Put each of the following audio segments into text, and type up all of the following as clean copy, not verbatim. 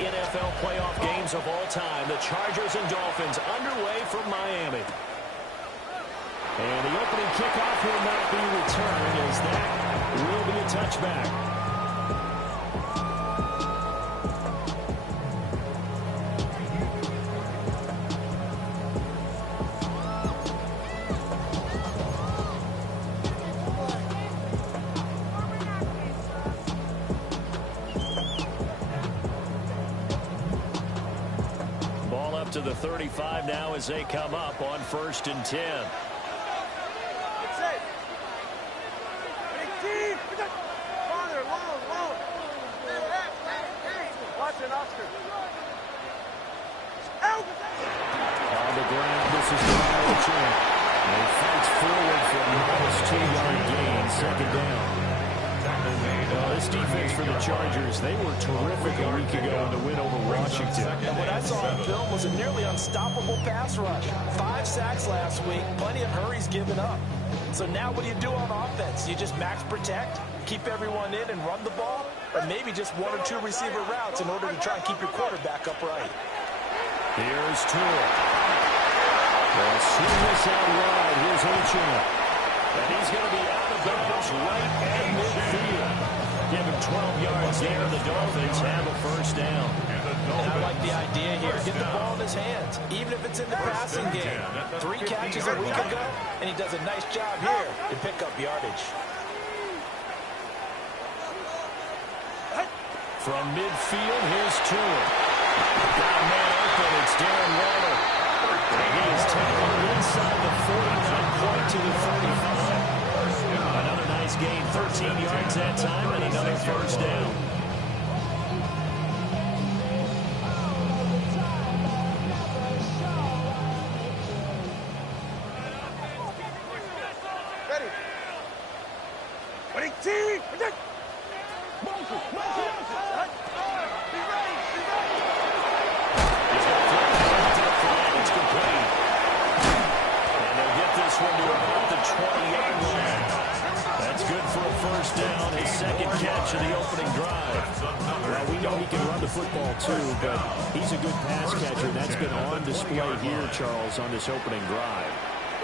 NFL playoff games of all time. The Chargers and Dolphins underway from Miami. And the opening kickoff will not be returned, as that will be a touchback. Ball up to the 35 now as they come up on 1st and 10. On the ground, this is the Wild champ. And he fights forward for a nice 2-yard gain, 2nd down. This defense for the Chargers, they were terrific a week ago in the win over Washington. And what I saw on film was a nearly unstoppable pass rush. 5 sacks last week, plenty of hurries given up. So now what do you do on offense? You just max protect, keep everyone in and run the ball, or maybe just 1 or 2 receiver routes in order to try and keep your quarterback upright. Here's Tua. They'll swing this out wide. Here's Ochamp. And he's going to be out of bounds right at midfield. Give him 12 yards there. The Dolphins have a 1st down. And I like the idea here. Get the ball in his hands, even if it's in the passing game. 3 catches a week ago, and he does a nice job here to pick up yardage. From midfield, here's Tua. Got a man open. It's Darren Waller. And he is tackled inside the 49 point to the 35. Another nice gain, 13 yards that time, and another 1st down. Football too, but he's a good pass catcher. That's been on display here, Charles, on this opening drive.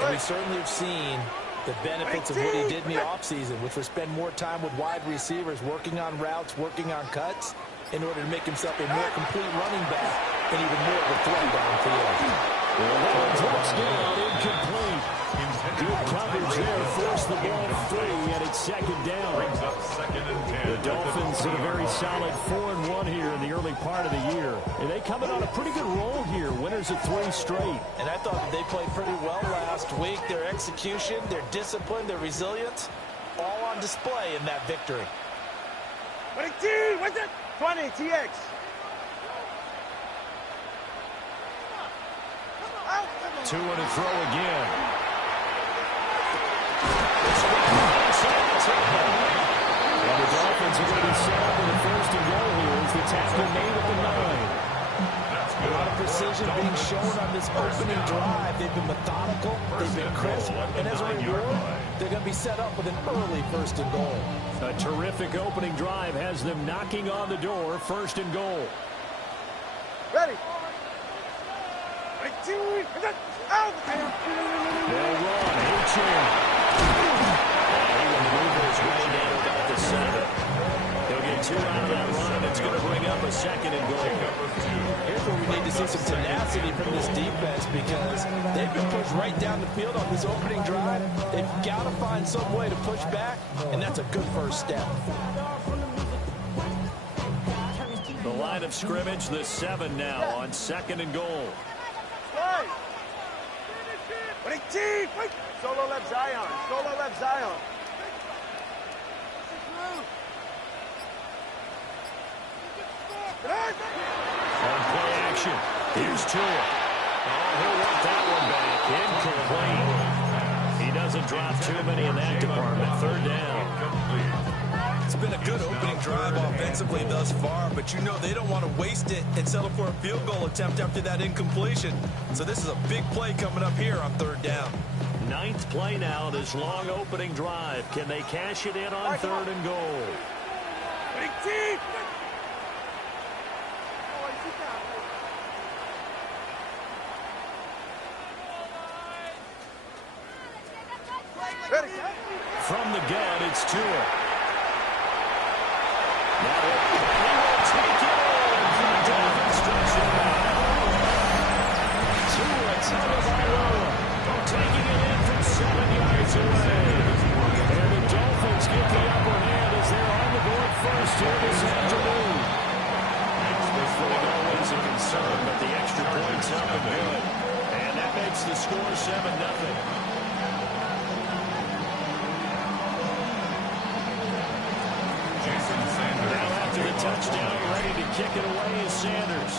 And we certainly have seen the benefits of what he did in the offseason, which was spend more time with wide receivers, working on routes, working on cuts, in order to make himself a more complete running back and even more of a threat downfield. Touchdown, incomplete. Good coverage there, forced the ball free, and it's 2nd down. The Dolphins in a very solid 4-1 here in the early part of the year. And they coming on a pretty good roll here, winners of 3 straight. And I thought that they played pretty well last week. Their execution, their discipline, their resilience, all on display in that victory. 20, TX. Tua to throw again. And the Dolphins are going to be set up with a 1st and goal here as the tackle made at the 9. A lot of precision being shown on this opening drive. They've been methodical, they've been crisp, and as a reward, they're going to be set up with an early 1st and goal. A terrific opening drive has them knocking on the door, 1st and goal. Ready. They'll run. Ochamp. He will move his way down about the 7. He'll get 2 out of that run. It's going to bring up a 2nd and goal. Here's where we need to see some tenacity from this defense, because they've been pushed right down the field on this opening drive. They've got to find some way to push back, and that's a good 1st step. The line of scrimmage, the 7 now on 2nd and goal. Solo left Zion. Solo left Zion. On play action. Here's Tua. Oh, he'll want that one back. Incomplete. He doesn't drop too many in that department. 3rd down. It's been a good opening drive offensively thus far, but you know they don't want to waste it and settle for a field goal attempt after that incompletion. So this is a big play coming up here on 3rd down. 9th play now, this long opening drive. Can they cash it in on 3rd and goal? Ready. From the gun, it's Tua. Now he will take it in for the Dolphins stretch it out. Tua Tagovailoa taking it in from 7 yards away. And the Dolphins get the upper hand as they're on the board first here this afternoon. This really always a concern, but the extra point's up and good. And that makes the score 7-0. Now after the touchdown, ready to kick it away is Sanders.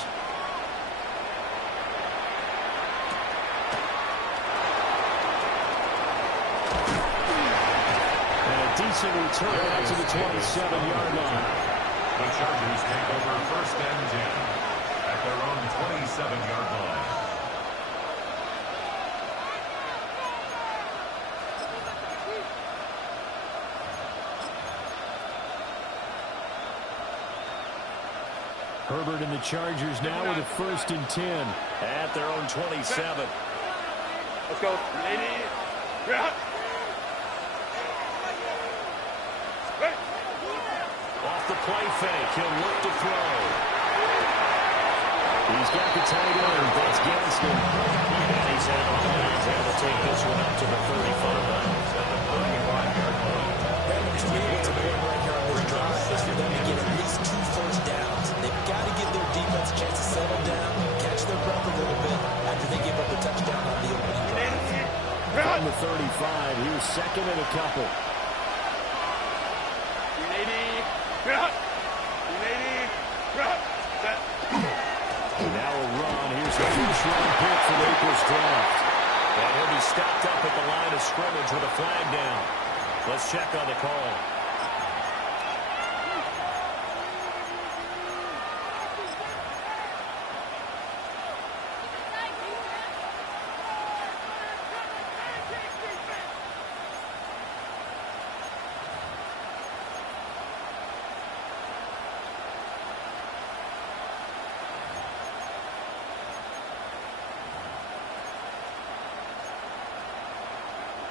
And a decent return out to the 27-yard line. The Chargers take over 1st and 10 at their own 27-yard line. Herbert and the Chargers now with a 1st and 10 at their own 27. Let's go. Lady. Off the play fake, he'll look to throw. He's got the tight end. That's Gaston. And he's out of bounds. Able to take this one up to the 35. To me, what's important right here on this drive is for them to get at least 2 first downs. They've got to give their defense a chance to settle down, catch their breath a little bit after they give up a touchdown on the opening drive. From the 35, here's 2nd and a couple. Now a run. Here's the first-round pick for April's draft. And he'll be stopped up at the line of scrimmage with a flag down. Let's check on the call.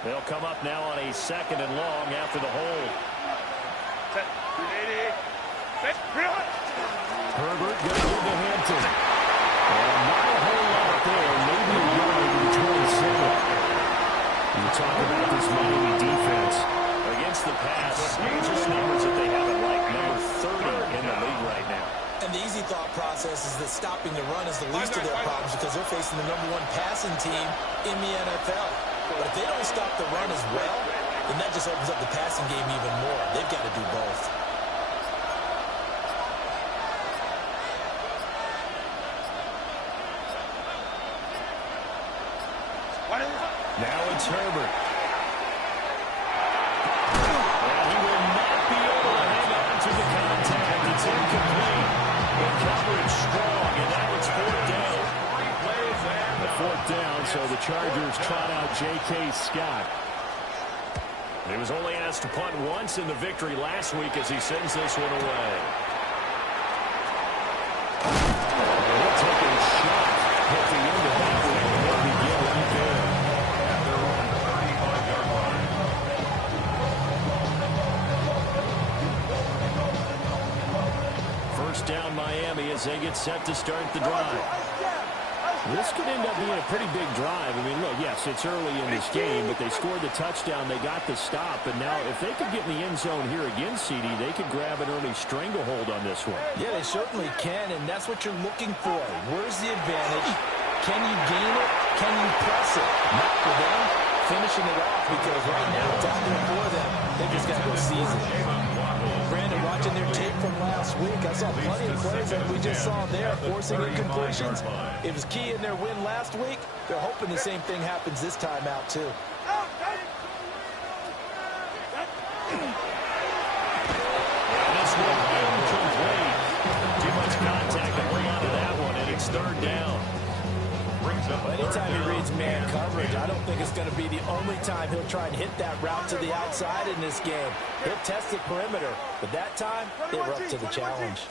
They'll come up now on a 2nd and long after the hold. Herbert going to give to Hampton. And not a whole lot there. Maybe a yard to the 27. You talk about this Miami defense. Against the pass, just numbers that they haven't liked. Number 30 in the league right now. And the easy thought process is that stopping the run is the least of their problems because they're facing the #1 passing team in the NFL. But if they don't stop the run as well, then that just opens up the passing game even more. They've got to do both. Now it's Herbert. And he will not be able to hang on to the contact. It's incomplete. The coverage strong, and now it's 4th down. The 4th down, so the Chargers trot out J.K. Scott. He was only asked to punt once in the victory last week as he sends this one away. He'll take a shot at the end of that one. He'll begin right there. At their own 35-yard line. First down Miami as they get set to start the drive. This could end up being a pretty big drive. I mean, look, yes, it's early in this game, but they scored the touchdown. They got the stop, and now if they could get in the end zone here again, CD, they could grab an early stranglehold on this one. Yeah, they certainly can, and that's what you're looking for. Where's the advantage? Can you gain it? Can you press it? Not for them, finishing it off, because right now it's out there for them. They just got to go seize it. Brandon, watching their tape from last week, I saw plenty of plays that we just saw there, forcing incompletions. It was key in their win last week. They're hoping the same thing happens this time out, too. This one incomplete. Too much contact to hold on to that one, and it's 3rd down. Anytime he reads man coverage, I don't think it's going to be the only time he'll try and hit that route to the outside in this game. He'll test the perimeter, but that time, they were up to the challenge.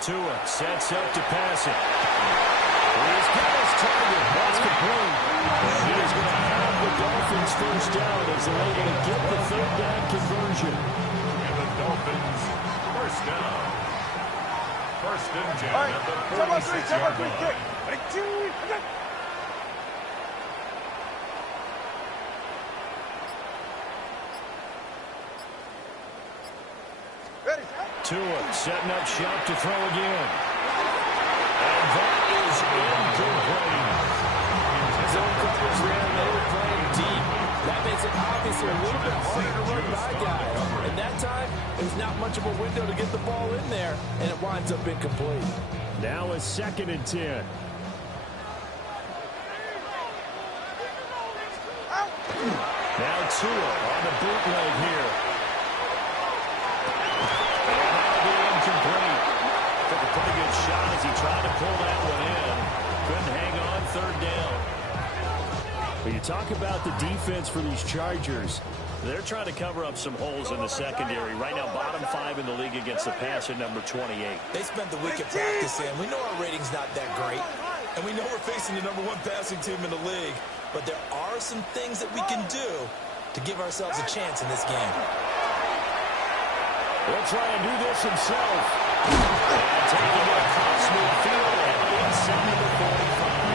Tua sets up to pass it. He's got his target. That's complete. And he is going to have the Dolphins first down as they're able to get the third down conversion. And the Dolphins first down. First and 10 All right, at the 7-on-3, 46-yard line. kick. Ready, 2, okay. Ready, set. Tua setting up shop to throw again. And that is incomplete. Zone coverage there, they were playing deep. That makes it obviously a little bit harder to run by guys. And that time, there's not much of a window to get the ball in there, and it winds up incomplete. Now a 2nd and 10. Now Tua on the bootleg here. And that'll be incomplete. Took a pretty good shot as he tried to pull that one in. Couldn't hang on 3rd down. But you talk about the defense for these Chargers. They're trying to cover up some holes in the secondary. Right now, bottom 5 in the league against the pass at number 28. They spent the week at practice, and we know our rating's not that great. And we know we're facing the number 1 passing team in the league. But there are some things that we can do to give ourselves a chance in this game. He'll try and do this himself. And taking it across midfield and inside the 45.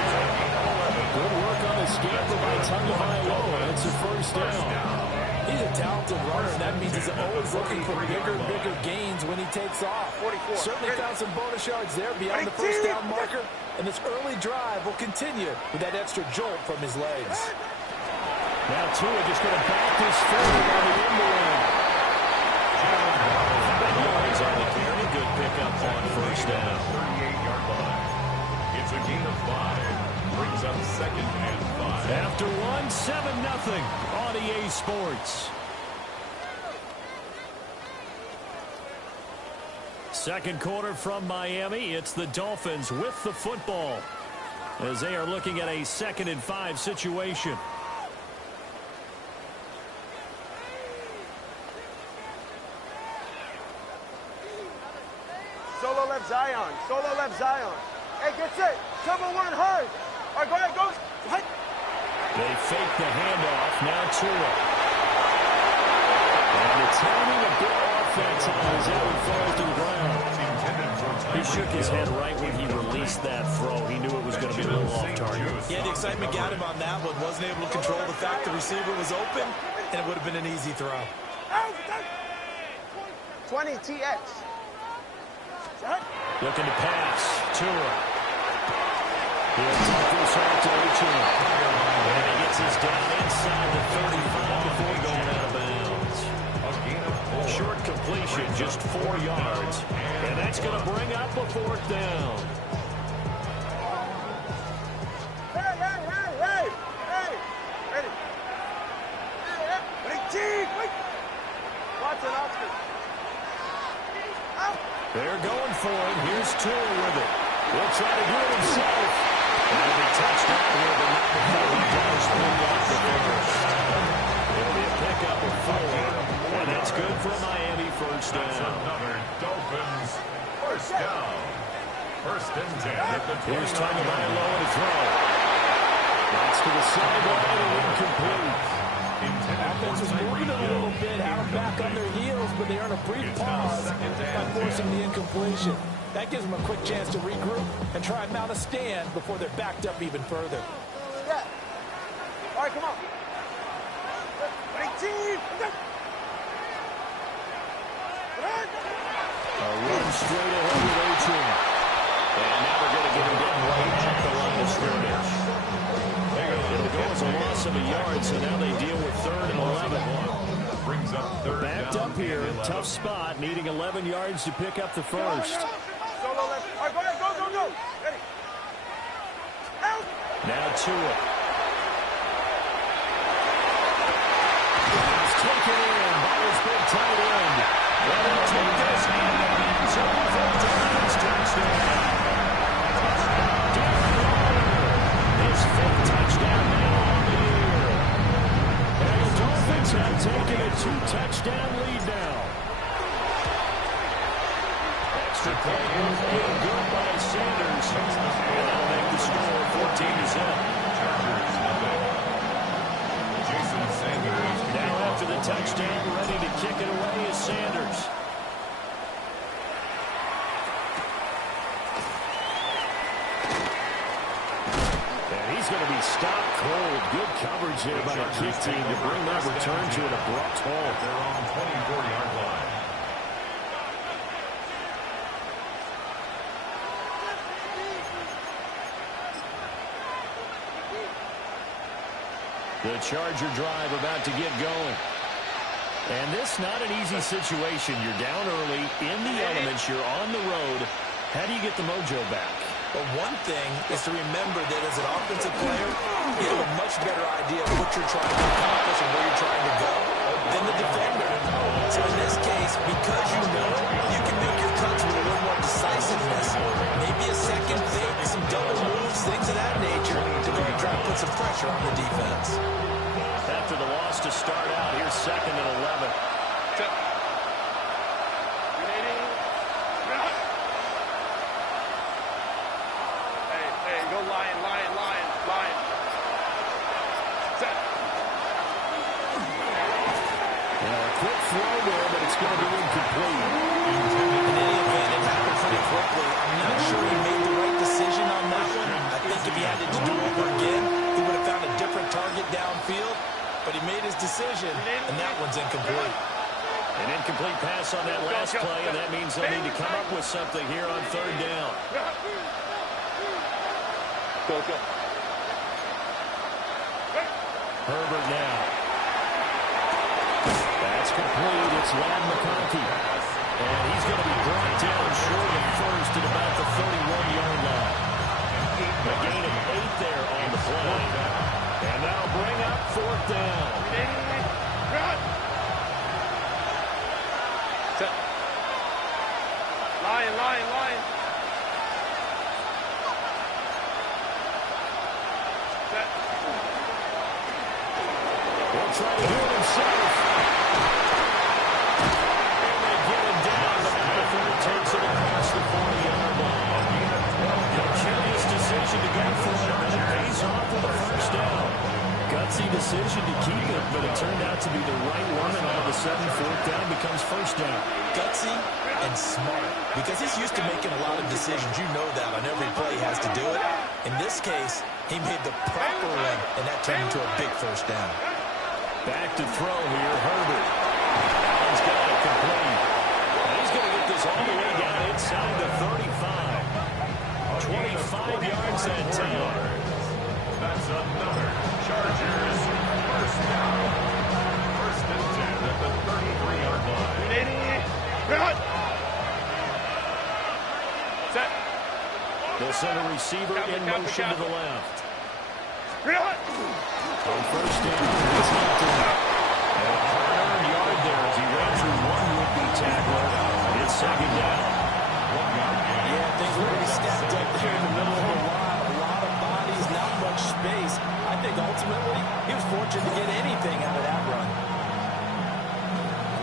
Good work on the scamper by Tagovailoa. It's a first down. He's a talented runner, and that means he's always looking for bigger and bigger gains when he takes off. 44. Certainly found some bonus yards there beyond the first down marker, and this early drive will continue with that extra jolt from his legs. Now Tua just going to back this forward on the end line. 5 yards on the carry. Good pickup on first down. 38-yard line. It's a gain of 5. Brings up 2nd and 5. After 1, 7-0 on EA Sports. Second quarter from Miami. It's the Dolphins with the football as they are looking at a 2nd and 5 situation. Solo left Zion. Solo left Zion. Hey, get set. Someone went hard. All right, go ahead, go. What? They fake the handoff. Now Tua. And the timing a bit off that time as that one falls to the ground. He shook his head right when he released that throw. He knew it was going to be a little off target. Yeah, the excitement got him on that one. Wasn't able to control the fact the receiver was open, and it would have been an easy throw. 20 TX. Looking to pass. Tua. He'll take this out to Uchin. And he gets his down inside the 35 before going out of bounds. Short completion, just 4 yards. And that's going to bring up a 4th down. Hey. Ready. Ready, team. Wait. Watson, Oscar. Out. They're going for it. Here's Tua with it. He'll try to do it himself. And he'll be touched out here, but not before he does pull off the fingers. It'll be a pickup of 4. And that's good for a Miami first down. That's another Dolphins first down. First and 10 at the 20. Here's Tagovailoa to throw. That's to the sideline and incomplete. Offense was moving a little bit, out back on their heels, but they earn a brief pause by forcing the incompletion. That gives them a quick chance to regroup and try and mount a stand before they're backed up even further. Yeah. All right, come on. Ready, team. A run straight ahead with Uchin. And now they're going to get him down right at the line of scrimmage. It'll go as a loss of a yard, so now they deal with 3rd and 11. Brings up 3rd Backed down up here, tough spot, needing 11 yards to pick up the first. Solo left. All right, go ahead, go. Ready. Out. Now Tua. He's taken in by his big tight end. And he'll take this to the Dolphins touchdown. His 5th touchdown now on the year. And the Dolphins have taken a 2-touchdown lead now. extra point was made good by Sanders. And that'll make the score 14-0. Chargers nothing. Jason Sanders. Now after the touchdown, ready to kick it away is Sanders. He's going to be stopped cold. Good coverage there by the kick team to bring that return to an abrupt halt. They're on 24-yard line. The Charger drive about to get going. And this not an easy situation. You're down early, in the elements, you're on the road. How do you get the mojo back? Well, one thing is to remember that as an offensive player, you have a much better idea of what you're trying to accomplish and where you're trying to go than the defender. So in this case, because you know it, you can make your cuts with a little more decisiveness. Maybe a second fake, some double moves, things of that nature to go and try to put some pressure on the defense. After the loss to start out, here's 2nd and 11. Throw there, but it's going to be incomplete. In any event, it happened pretty quickly. I'm not sure he made the right decision on that one. I think if he had to do it over again, he would have found a different target downfield. But he made his decision, and that one's incomplete. An incomplete pass on that last play, and that means they'll need to come up with something here on 3rd down. Herbert now. That's complete. It's Ladd McConkey. And he's going to be brought down short of first at about the 31-yard line. A gain of 8 there on the play. And that'll bring up 4th down. Line. He'll try to do it himself. And they get him down, but Alford takes it across the 40-yard line. A curious decision to go for it, and it pays off with a first down. Gutsy decision to keep it, but it turned out to be the right one, and all of a sudden, 4th down becomes first down. Gutsy and smart, because he's used to making a lot of decisions. You know that on every play he has to do it. In this case, he made the proper one, and that turned into a big first down. Back to throw here, Herbert. Allen's got it complete. And he's going to get this all the way down inside the 35. 25 yards that time. That's another Chargers first down. 1st and 10 at the 33-yard line. They'll send a receiver in motion to the left. On first down, it's Hampton. And a hard-earned yard there as he ran through one would-be tackler. It's 2nd down. Yeah, things were going to be stacked up there in the middle of the line. A lot of bodies, not much space. I think ultimately he was fortunate to get anything out of that run.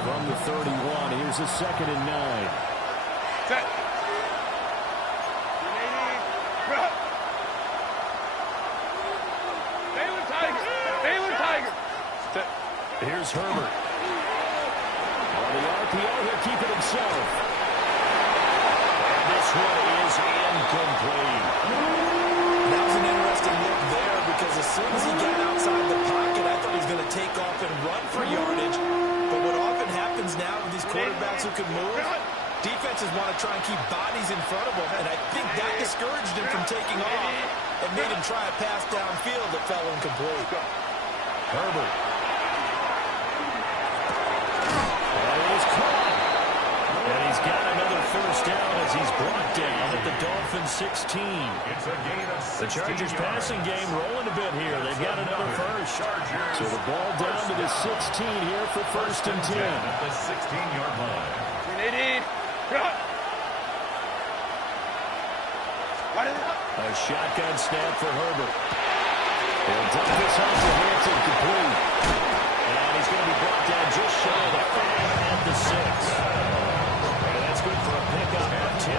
From the 31, here's a 2nd and 9. Here's Herbert. On the RPO, he'll keep it himself. And this one is incomplete. That was an interesting look there because as soon as he got outside the pocket, I thought he was going to take off and run for yardage. But what often happens now with these quarterbacks who can move, defenses want to try and keep bodies in front of them, and I think that discouraged him from taking off and made him try a pass downfield that fell incomplete. Herbert. And he's got another first down as he's brought down at the Dolphins 16. It's a gain of 16 The Chargers passing game rolling a bit here. They've got another first. So the ball down to the 16 here for 1st and 10. At the 16-yard line. A shotgun snap for Herbert. He'll dump this off the hands incomplete. And he's going to be brought down just shy of the 5 at the 6. And that's good for a pickup of 10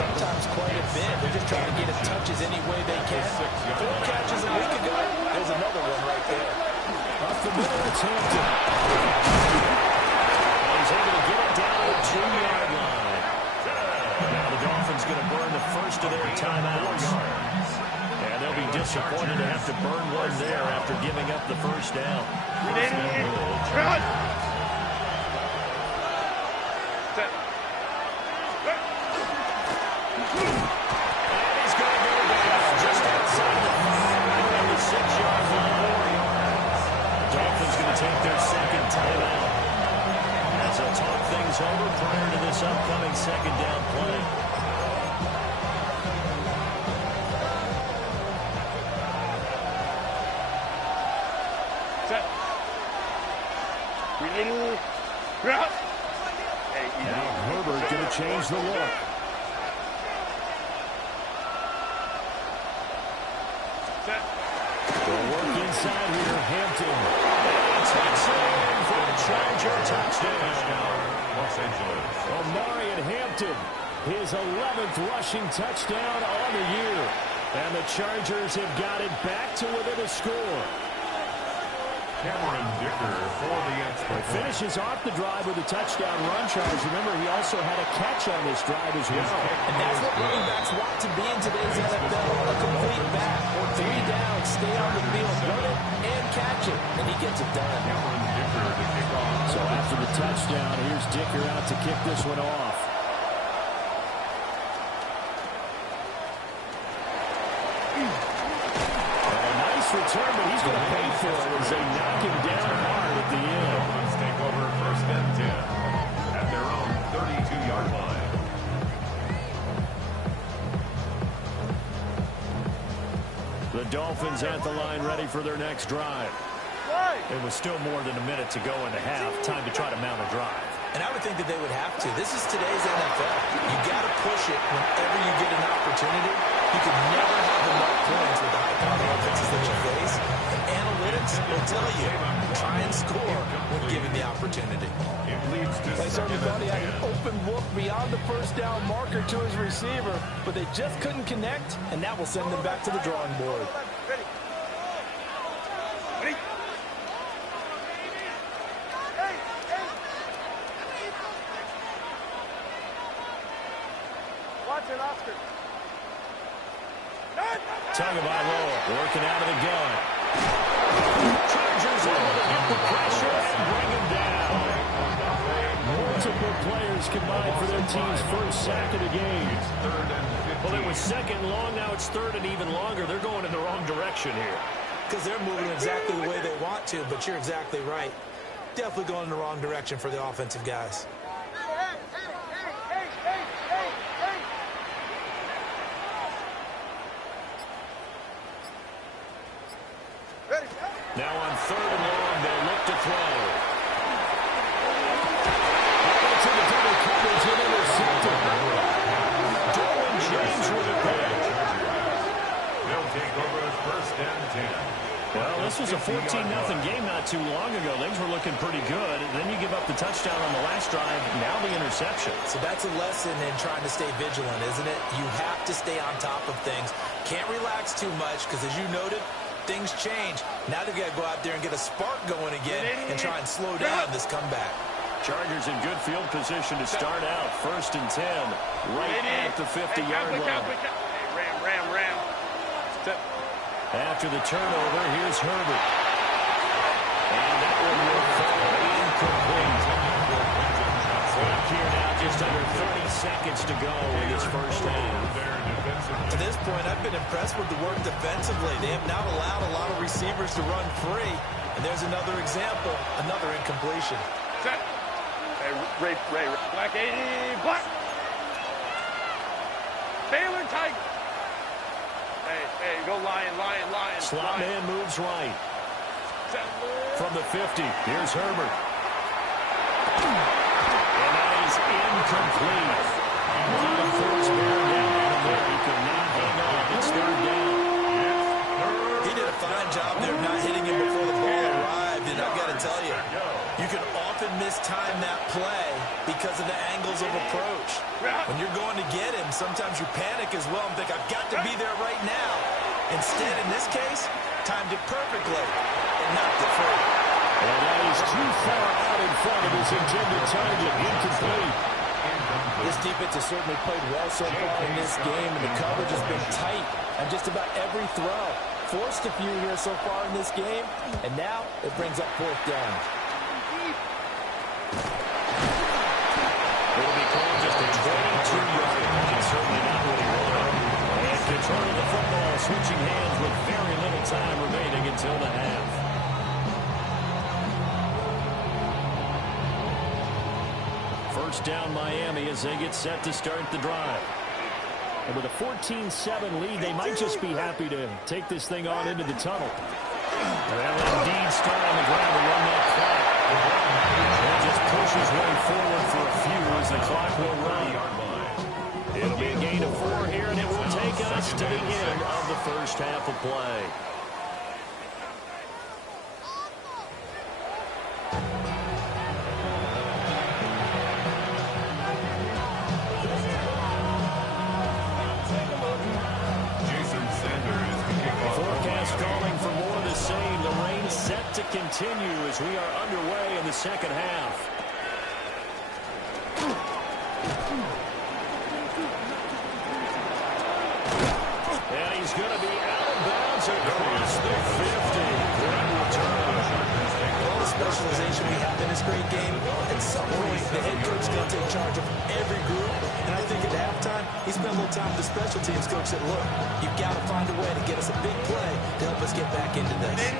sometimes quite a bit. They're just trying to get as touches any way they can. 4 catches a week ago. There's another one right there. Up the middle, it's Hampton. He's able to get it down to the 2-yard line. Now the Dolphins going to burn the first of their timeouts. And they'll be disappointed to have to burn one there after giving up the first down. Take their second timeout as they'll talk things over prior to this upcoming second down play. Set. Now Herbert going to change the look. Set. They'll work inside here. Hampton. Touchdown for the Charger touchdown. Los Angeles. Omarion Hampton, his 11th rushing touchdown on the year. And the Chargers have got it back to within a score. Cameron Dicker for the extra. Finishes off the drive with a touchdown run, Charles. Remember, he also had a catch on this drive as well. And that's what running backs want to be in today's NFL, a complete back. 3 downs, stay on the field, run it, and catch it, and he gets it done. Cameron Dicker to kick off. So after the touchdown, here's Dicker out to kick this one off. Return, but he's going to pay for it as they knock him down hard at the end. Dolphins take over first and 10 at their own 32-yard line. The Dolphins at the line ready for their next drive. It was still more than a minute to go in the half. Time to try to mount a drive. And I would think that they would have to. This is today's NFL. You got to push it whenever you get an opportunity. You can never have enough points with the high-powered offenses that you face. And analytics will tell you, try and score when given the opportunity. It leads to They certainly thought he had an open look beyond the first down marker to his receiver, but they just couldn't connect, and that will send them back to the drawing board. Ready. Ready. Watch it, Oscar. Tagovailoa working out of the gun. Chargers able to get the pressure and bring him down. Multiple players combined for their team's first sack of the game. Well, it was second and long. Now it's third and even longer. They're going in the wrong direction here. Because they're moving exactly the way they want to, but you're exactly right. Definitely going in the wrong direction for the offensive guys. Now on third and long, they'll look to throw. To the double coverage and intercepted. Derwin James with a pitch. They'll take over first and 10. Well, this was a 14-0 game not too long ago. Things were looking pretty good. Then you give up the touchdown on the last drive. Now the interception. So that's a lesson in trying to stay vigilant, isn't it? You have to stay on top of things. Can't relax too much because, as you noted, things change. Now they've got to go out there and get a spark going again and try and slow down this comeback. Chargers in good field position to start out. First and 10, right at the 50-yard line. Ram. After the turnover, here's Herbert. And that one will fall incomplete. Clock here now, just under 30 seconds to go in this first half. To this point, I've been impressed with the work defensively. They have not allowed a lot of receivers to run free. And there's another example, another incompletion. Set. Hey, Ray. Black 80. Black. Baylor Tiger. Hey, go Lion. Slot man moves right. Set. From the 50, here's Herbert. And that is incomplete. A lot of force bearing down on him there. He could not hang on. It's third down. He did a fine job there of not hitting him before the ball arrived. And I've got to tell you, you can often miss mistime that play because of the angles of approach. When you're going to get him, sometimes you panic as well and think, I've got to be there right now. Instead, in this case, timed it perfectly and knocked it free. And that is too far out in front of his intended target. Incomplete. This defense has certainly played well so far in this game, and the coverage has been tight on just about every throw. Forced a few here so far in this game, and now it brings up fourth down. It'll be called just a 22-yard. It's certainly not what he wanted. And control of the football, switching hands with very little time remaining until the half. First down Miami as they get set to start the drive. And with a 14-7 lead, they might just be happy to take this thing on into the tunnel. Well, indeed, start on the ground to run that clock. And just push his way forward for a few as the clock will run. It'll be a gain of 4 here, and it will take us to the end of the first half of play. To continue as we are underway in the second half. And he's going to be out of bounds across the 50. Great return. All the specialization we have in this great game, at some point the head coach is going to take charge of every group. And I think at halftime, he spent a little time with the special teams coach said, look, you've got to find a way to get us a big play to help us get back into this.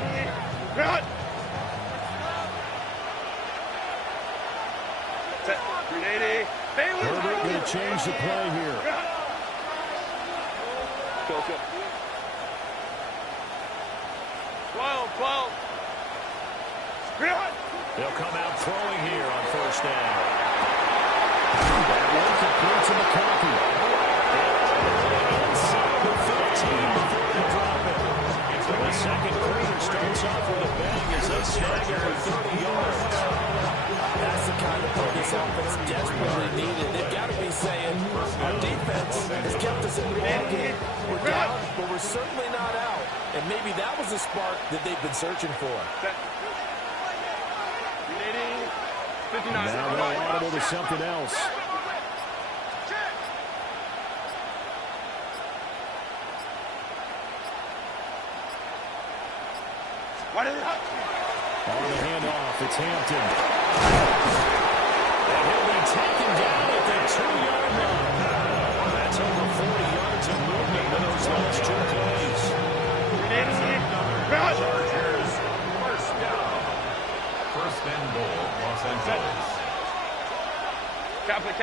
Herbert going to change the play here. Go. 12. They'll come out throwing here on first down. That one complete to McCarthy. Inside the 15 before they drop it. The second quarter starts off with a bang as they snag it for 30 yards. That's the kind of play this offense desperately needed. They've got to be saying, our defense has kept us in the ballgame. We're down, but we're certainly not out. And maybe that was the spark that they've been searching for. Now they're audible to something else. On the handoff, it's Hampton. And he'll be taken down at the 2-yard line. That's over 40 yards of movement in those last 2 plays. Chargers, first down. First and goal, Los Angeles. Cap it.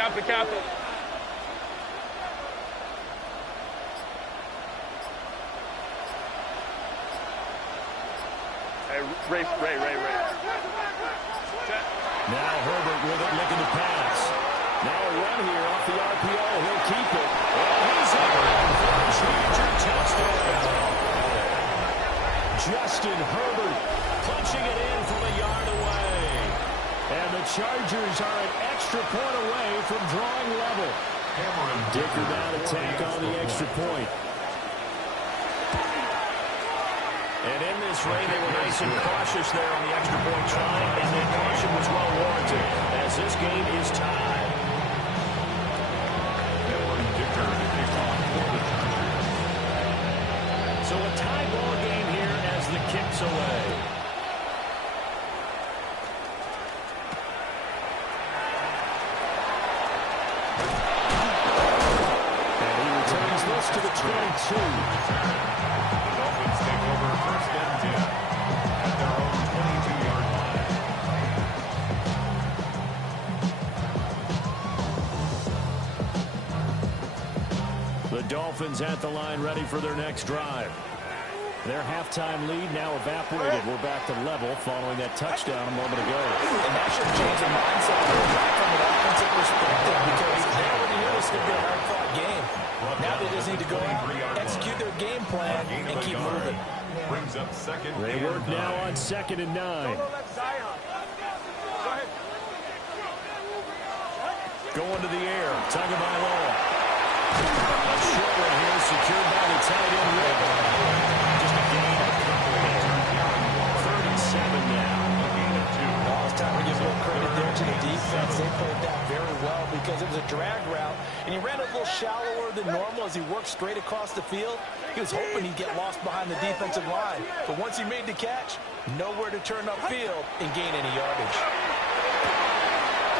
Hey, Ray. Now Herbert with it, looking to pass. Now a run here off the RPO. He'll keep it. And he's in for a Charger touchdown. Justin Herbert punching it in from a yard away. And the Chargers are an extra point away from drawing level. Dicker down attack on the extra point. And in this rain, they were nice and cautious there on the extra point trying, and that caution was well warranted as this game is tied. So a tie ball game here as the kick's away. And he returns this to the 22. Dolphins take over first and 10 at their own 22-yard line. The Dolphins at the line ready for their next drive. Their halftime lead now evaporated. We're back to level following that touchdown a moment ago. And that should change the mindset from an offensive perspective because they already knew this could be a hard-fought game. Now they just need to go out, execute their game plan, and keep moving. Brings up second. They work now on 2nd and 9. Go ahead. going to the air. Tagovailoa. A short one here, secured by the tight end. Just a gain of a couple there. 37 now. It's time to give a little credit there to the defense. They played that very well because it was a drag route, and he ran a little shallower than normal as he worked straight across the field. He was hoping he'd get lost behind the defensive line, but once he made the catch, nowhere to turn upfield and gain any yardage.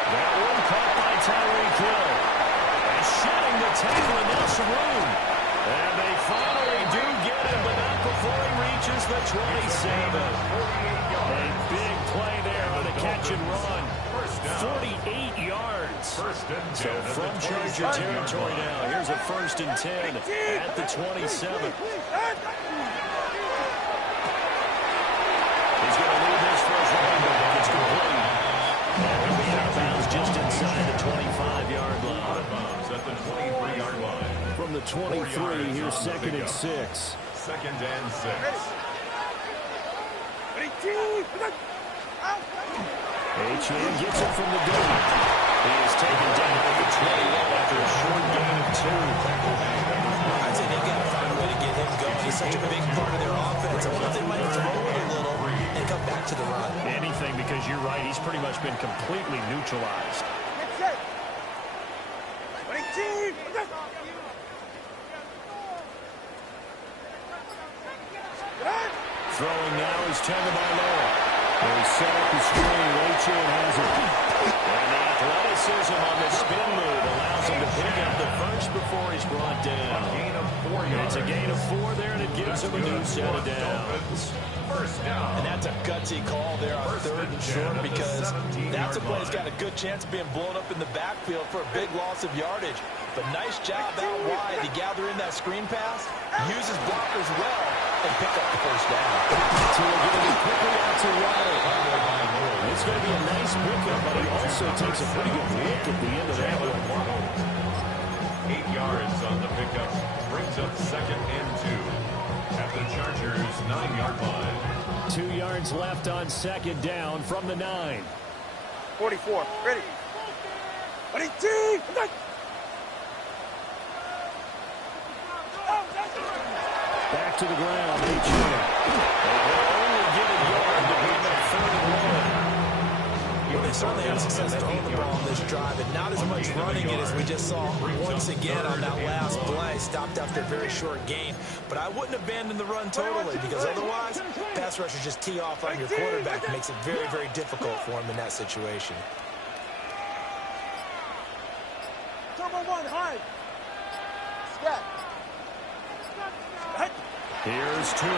That one caught by Tyreek Hill. And shedding the tackle, and now some room. And they finally do get him, but not before he reaches the 27. A big play there on a catch and run. 48 yards. So from Charger territory now, here's a 1st and 10 at the 27. He's going to leave this for his running back. It's complete. And he'll be out of bounds just inside the 25-yard line. At the 23-yard line. From the 23, here's 2nd and 6. 2nd and 6. H-Man gets it from the gun. He is taken down at the 21 after a short gain of 2. I'd say they've got to find a way to get him going. He's such a big part of their offense. I wonder if they might throw it a little and come back to the run. Anything, because you're right, he's pretty much been completely neutralized. Throwing now is Tagovailoa. They set up the screen. Rachel has it. And the athleticism on the spin move allows him to pick up the first before he's brought down. It's a gain of 4 there, and it gives him a new set of downs. And that's a gutsy call there on 3rd and short, because that's a play that's got a good chance of being blown up in the backfield for a big loss of yardage. But nice job out wide to gather in that screen pass, use his blockers well, and pick up the 1st down. Tua getting it quickly out to Waddle. It's going to be a nice pickup, but he also takes a pretty good look at the end of that one. 8 yards on the pickup. Brings up 2nd and 2. At the Chargers' 9-yard line. 2 yards left on 2nd down from the 9. 44. Ready. Back to the ground. They only get a yard to bring up 3rd and 1. Well, they certainly had success throwing the ball on this drive, and not as much running it as we just saw once again on that last play. Stopped after a very short gain. But I wouldn't abandon the run totally, because otherwise, pass rushers just tee off on your quarterback. It makes it very, very difficult for him in that situation. Turbo 1, high. Scat. Here's Tua.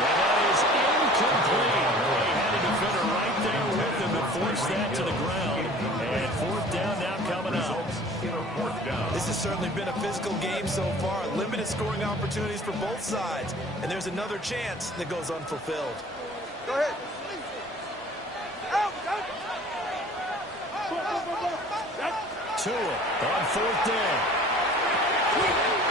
And that is incomplete. They had a defender right there with him to force that to the ground. And 4th down now coming up. This has certainly been a physical game so far. Limited scoring opportunities for both sides. And there's another chance that goes unfulfilled. Go ahead. Tua on 4th down.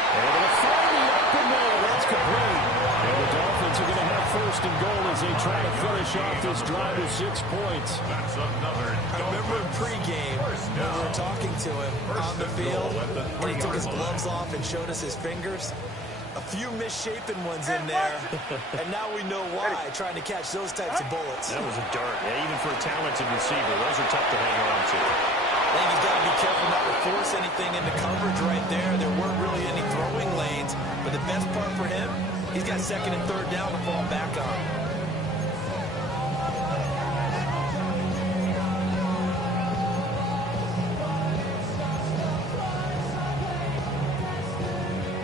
Able to find the open man. That's complete. And the Dolphins are going to have 1st and goal as they try to finish off this drive with 6 points. That's another. I remember in pregame when we were talking to him on the field when he took his gloves off and showed us his fingers. A few misshapen ones in there, and now we know why, trying to catch those types of bullets. That was a dart. Yeah, even for a talented receiver, those are tough to hang on to. I think he's got to be careful not to force anything into coverage right there. There weren't really any throwing lanes, but the best part for him, he's got 2nd and 3rd down to fall back on.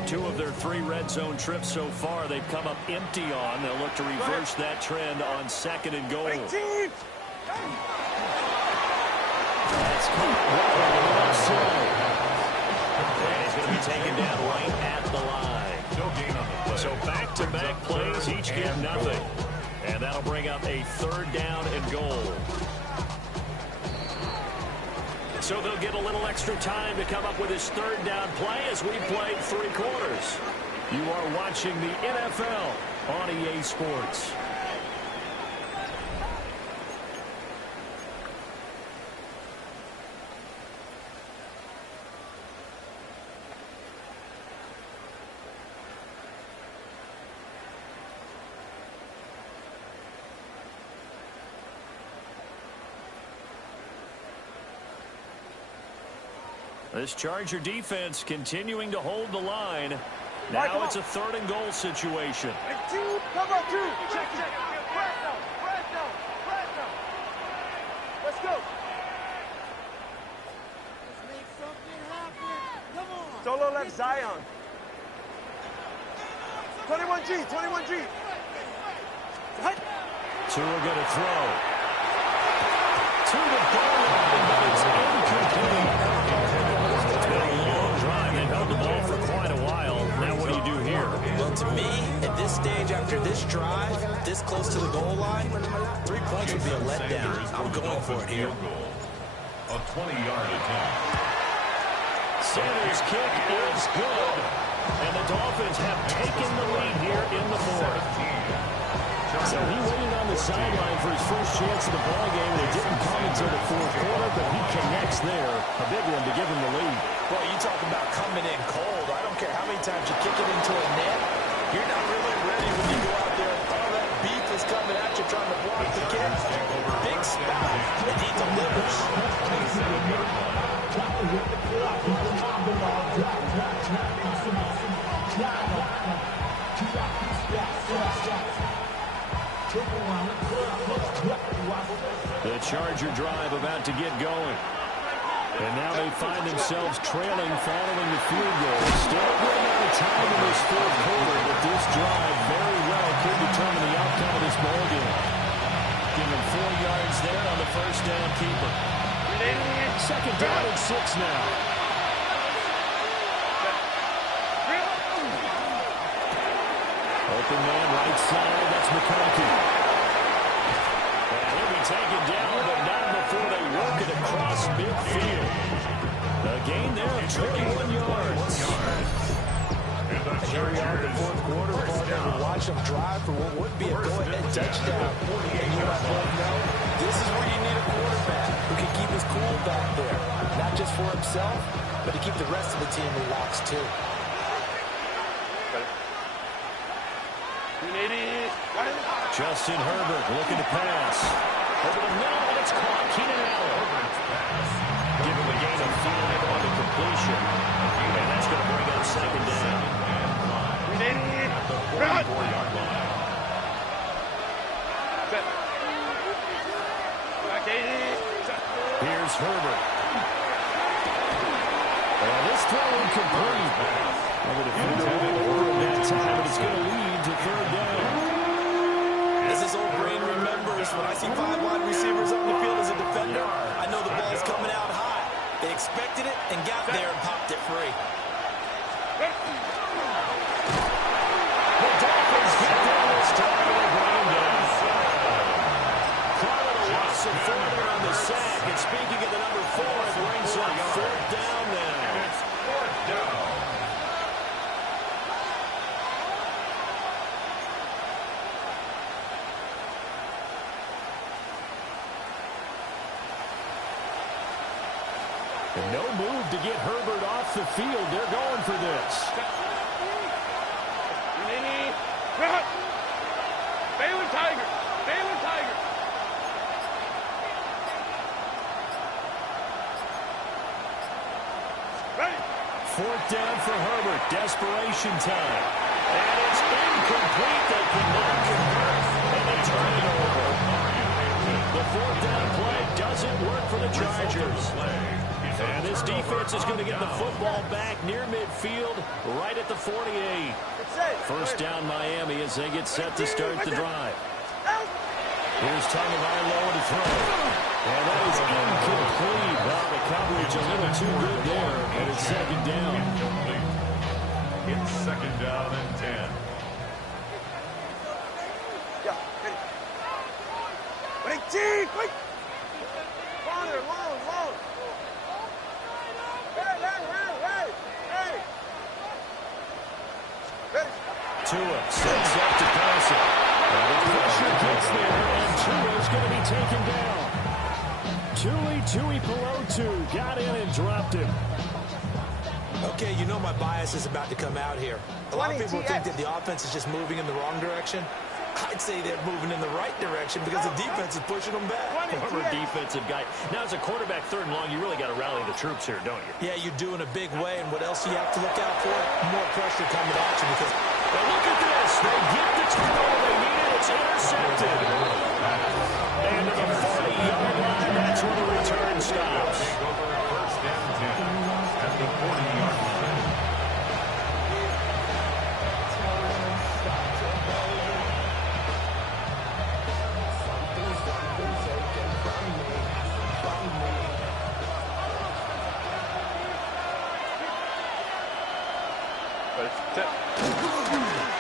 Two of their 3 red zone trips so far, they've come up empty on. They'll look to reverse that trend on 2nd and goal. That's caught well on the left side. And he's going to be taken down right at the line. So back-to-back plays, each give nothing. And that'll bring up a 3rd down and goal. So they'll get a little extra time to come up with his 3rd down play as we played 3 quarters. You are watching the NFL on EA Sports. This Charger defense continuing to hold the line. Now it's a 3rd and goal situation. Come on, two. Check. Press now. Let's go. Let's make something happen. Come on. Solo left Zion. 21G. Tua going to throw. To the goal line, but it's incomplete. It's been a long drive. They've held the ball for quite a while. Now what do you do here? Well, to me, at this stage, after this drive, this close to the goal line, 3 points would be a letdown. I'm going for it here. A 20-yard attempt. Sanders' kick is good. And the Dolphins have taken the lead here in the 4th. So he waited on the sideline for his first chance of the ball game, and it didn't come until the 4th quarter, but he connects there. A big one to give him the lead. Well, you talk about coming in cold. I don't care how many times you kick it into a net. You're not really ready when you go out there and all that beef is coming at you trying to block the kick. Big spot, and he delivers. The Charger drive about to get going. And now they find themselves trailing following the field goal. Still a good amount of time in this 4th quarter, but this drive very well could determine the outcome of this ball game. Give him 4 yards there on the first down keeper. 2nd down and 6 now. Open man right side, that's McConkey. And he'll be taken down, but not before they work it across midfield. A gain there of 21 yards. And here we are in the 4th quarter, partner, to watch them drive for what would be a go-ahead touchdown. And you might both know, this is where you need a quarterback who can keep his cool back there. Not just for himself, but to keep the rest of the team relaxed, too. Justin Herbert looking to pass. Over the middle, and it's caught. Keenan Allen. Give him a gain of 5 on the completion. And that's going to bring up 2nd down. At the 44-yard line. Here's Herbert. And this throw incomplete. Well, the defense having over that time, but it's going to lead to 3rd down. As this old brain remembers, when I see 5 wide receivers on the field as a defender, I know the ball's coming out high. They expected it and got there and popped it free. The Dolphins get down this time and they bring him down. Caught a loss of 4 there on the sack. And speaking of the number 4, it brings up 4th down now. It's 4th down. And no move to get Herbert off the field. They're going for this. Baylor Tiger. 4th down for Herbert. Desperation time. And it's incomplete. They cannot convert. And they turn it over. The 4th down play doesn't work for the Chargers. And this defense is going to get the football back near midfield, right at the 48. First down Miami as they get set to start the drive. Here's Tagovailoa to throw. And that is incomplete. Well, the coverage a little too good there. And it's 2nd down. Incomplete. It's 2nd down and 10. Quick! Long. Hey! Tua sets up to pass it. And the pressure gets there, and Tua's going to be taken down. Tui Pelotu got in and dropped him. Okay, you know my bias is about to come out here. A lot of people think that the offense is just moving in the wrong direction. I'd say they're moving in the right direction because the defense is pushing them back. Former defensive guy. Now, as a quarterback, 3rd and long, you really got to rally the troops here, don't you? Yeah, you do in a big way. And what else do you have to look out for? More pressure coming at you because... But look at this. They get the turnover they needed. It's intercepted. And to the 40-yard line, that's where the return stops. First and 10 at the 40-yard line.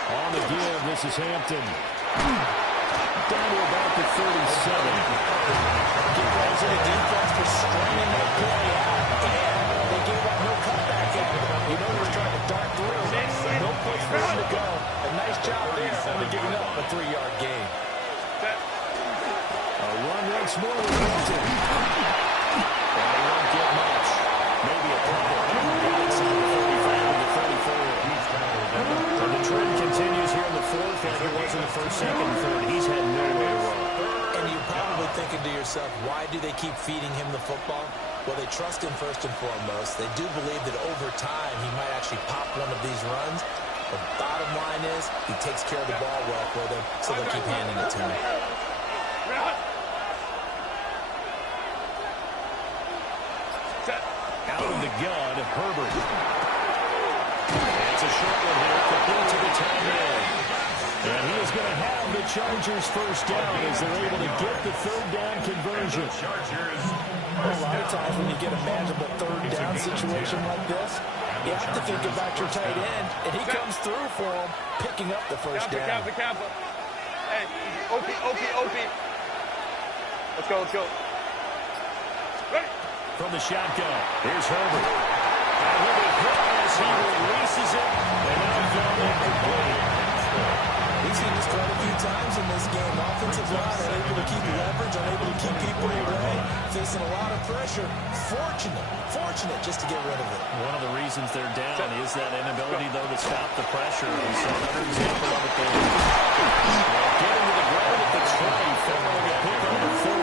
On the give, this is Hampton. Down to about the 37. Give credit to the defense for stringing that play out. And they gave up no cutback after. You know they were trying to dart through. No place for him to go. A nice job there, only giving up a 3-yard gain. A run once more with Hampton. And they won't get much. Maybe a couple. Inside the 35 and the 34. And the trend continues here in the 4th, like it was in the 1st, 2nd, and 3rd. He's had nowhere to run. And you're probably thinking to yourself, why do they keep feeding him the football? Well, they trust him first and foremost. They do believe that over time he might actually pop one of these runs. The bottom line is he takes care of the ball well for them, so they'll keep handing it to him. Out of the gun, Herbert. It's a short one here, complete to the tight end. And he is going to have the Chargers first down as they're able to get the 3rd down conversion. A lot of times when you get a manageable 3rd down situation like this, you have to think about your tight end, and he comes through for him, picking up the first down. Hey, OP. Let's go. Ready? From the shotgun, here's Herbert. And with a pass, he releases it, and now thrown incomplete. We've seen this quite a few times in this game. Offensive line unable to keep leverage, unable to keep people away, facing a lot of pressure. Fortunate just to get rid of it. One of the reasons they're down is that inability, though, to stop the pressure. We saw another example of it there. Well, getting to the ground at the 20, following a pick on the 4.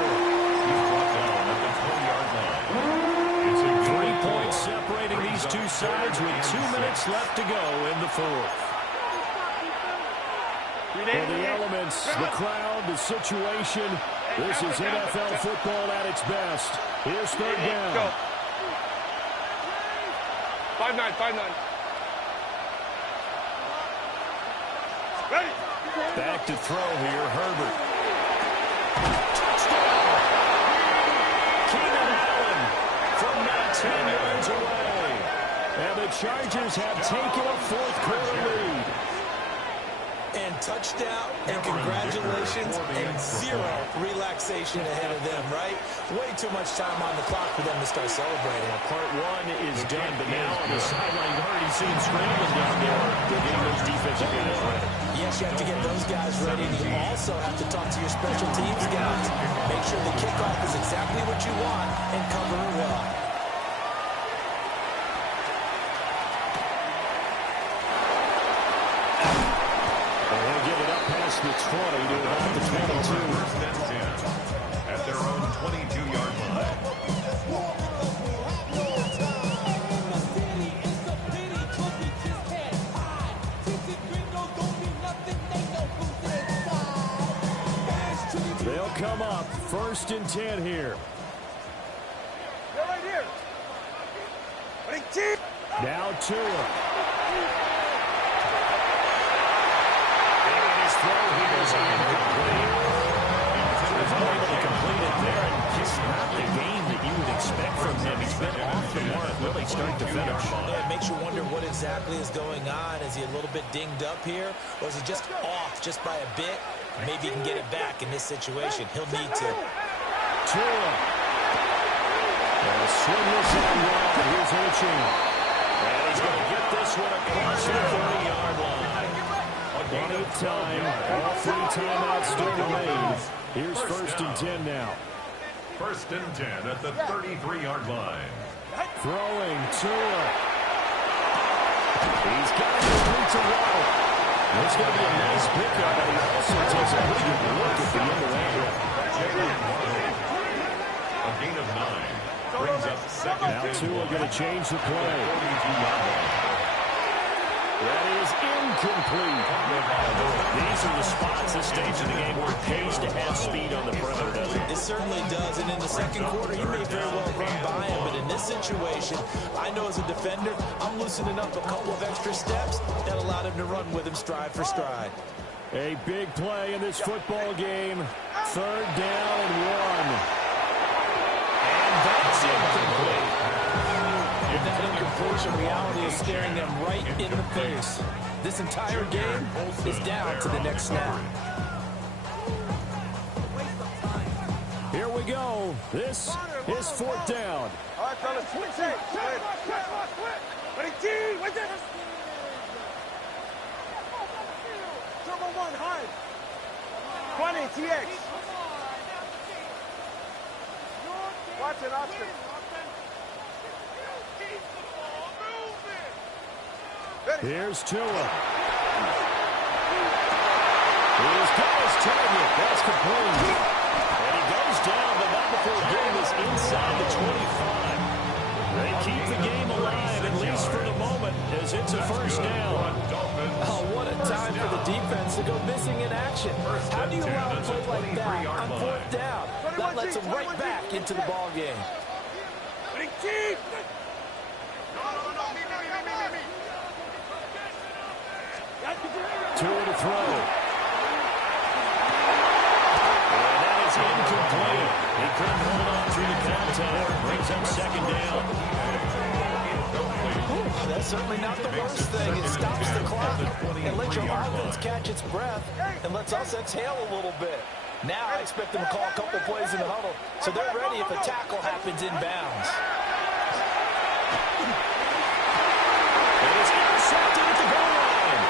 He's brought down at the 20-yard line. It's a 3 points separating these two sides with 2 minutes left to go in the 4th. For the elements, the crowd, the situation, this is NFL football at its best. Here's 3rd down. Go. 5-9. Ready? Back to throw here, Herbert. Touchdown! Keenan Allen from not 10 yards away. And the Chargers have taken a 4th quarter lead. And touchdown, and congratulations, and 0 relaxation ahead of them, right? Way too much time on the clock for them to start celebrating. Part 1 is done, but now on the sideline, you've already seen scrambling down there. They're getting those defensive guys ready. Yes, you have to get those guys ready, and you also have to talk to your special teams guys. Make sure the kickoff is exactly what you want and cover it well. The 20 to about the 22. First and 10 at their own 22-yard line. They'll come up 1st and 10 here. They're right here. Ready, Now Tua. Throw here is incomplete. He's able to complete it there, and just not the game that you would expect from him. He's been off the mark, really start to finish. Yeah, it makes you wonder what exactly is going on. Is he a little bit dinged up here, or is he just off just by a bit? Maybe he can get it back in this situation. He'll need to. Tua. Swing this out wide. Here's Hitching. And he's going to get this one across the 30-yard line. Plenty of time. All 3 timeouts still remain. Here's 1st and 10 now. 1st and 10 at the 33-yard line. Throwing Tua. He's got it complete to Waddle. It's going to be a nice pickup, and he also takes a pretty good look at the other area. A gain of 9 brings up second. Now Tua going to change the play. That is incomplete. These are the spots, this stage of the game, where it pays to have speed on the perimeter, doesn't it? It certainly does, and in the second quarter, you may very well run by him, but in this situation, I know as a defender, I'm loosening up a couple of extra steps that allowed him to run with him stride for stride. A big play in this football game. 3rd down and 1. And that's incomplete. With that incompletion, reality is staring them right in the face. This entire game is down to the next snap. Here we go. This is 4th down. All right, fellas, switch it. Ready, team, wait there. Turbo 1, hard. 20, TX. Watch it, Oscar. Here's Tua. He's got his target. That's complete. And he goes down, but not before getting this inside the 25. They keep the game alive, at least for the moment, as it's a 1st down. Oh, what a time for the defense to go missing in action. How do you allow a play like that on 4th down? That lets them right back into the ball game. Tua to throw. And that is incomplete. He couldn't hold on through the contact. Brings up 2nd down. That's certainly not the worst thing. It stops the clock and lets your offense catch its breath and lets us exhale a little bit. Now I expect them to call a couple plays in the huddle so they're ready if a tackle happens inbounds. And it's intercepted at the goal line.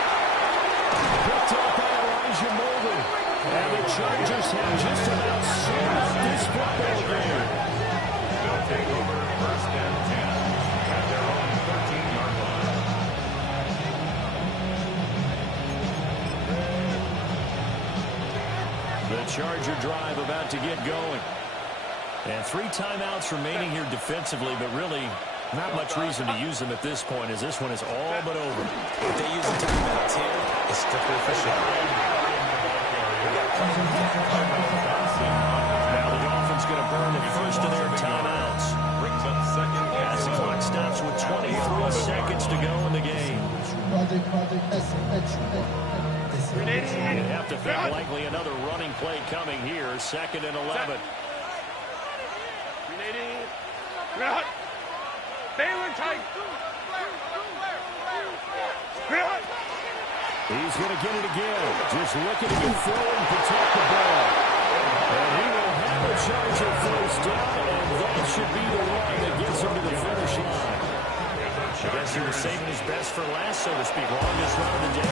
Picked up by Elijah Mulder. And the Chargers have just about summed up this football game. They'll take over 1st and 10 at their own 13-yard line. The Charger drive about to get going. And 3 timeouts remaining here defensively, but really not much reason to use them at this point, as this one is all but over. If they use the timeouts here, it's strictly for show. Now the Dolphins going to burn the first of their timeouts. Brings up second. As the clock stops with 23 seconds to go in the game. You have to think likely another running play coming here. 2nd and 11. He's going to get it again. Just looking to get through and protect the ball. And he will have a Charger 1st down, and that should be the one that gets him to the finish line. I guess he was saving his best for last, so to speak. Longest run of the day.